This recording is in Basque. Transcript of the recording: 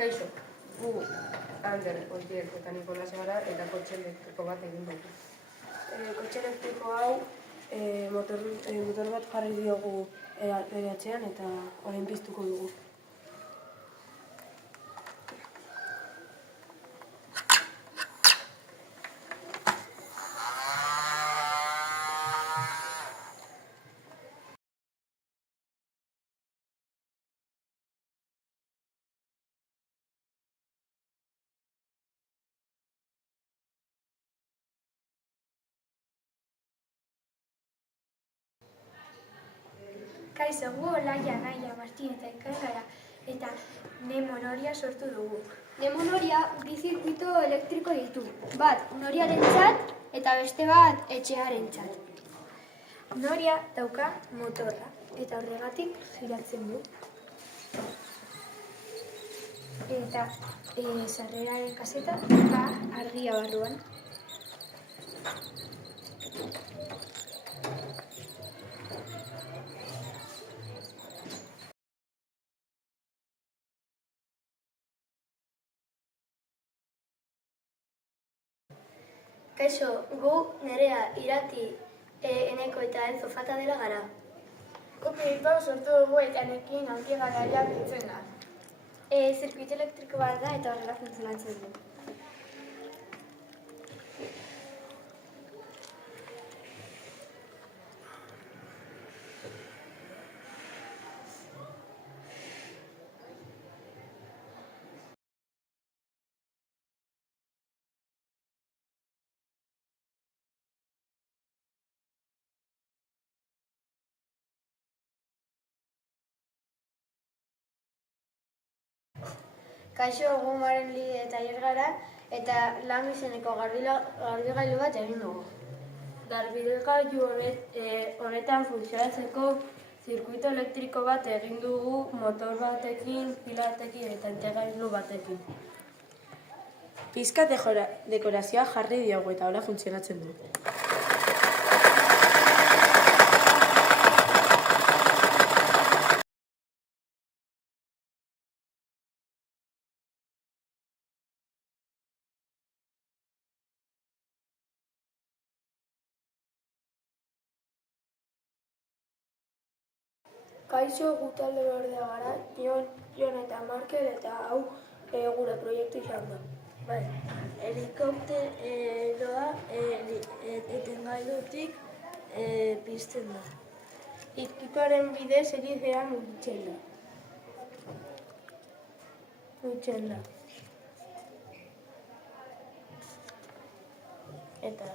Kaixo, gu Ander, Otier eta Nikolas gara eta kotxe elektriko bat egin dugu. Kotxe elektriko hau motor bat jarri diogu bere atzean eta orain piztuko dugu. Kaixo, gu Olaia, Naia, Martin eta Iker gara eta Nemonoria sortu dugu. Nemonoria bi zirkuito elektriko ditu, bat Noriarentzat eta beste bat etxearentzat. Noria dauka motorra eta horregatik giratzen du. Eta sarreraren kaseta da argia barruan. Kaixo, gu Nerea, Irati, Eneko eta Enzo falta dela gara. Gu proiektu hau sortu dugu eta nekin aurki garaia biltzen da. Zirkuito elektriko bat da eta horrela funtzionatzen du. Kaixo, gu Maren Li eta Ier gara eta lan izeneko garbigailu bat egin dugu. Garbigailu honetan funtzionatzeko zirkuito elektriko bat egin dugu motor batekin, pila batekin eta integailu batekin. Pizka dekorazioa jarri diogu eta hola funtzionatzen du. Kaixo, gu talde berdea gara, Jon eta Markel eta hau gure proiektu izan da. Helikopteroa etengailutik pizten da. Itzkituaren bidez helizean mugitzen da. Eta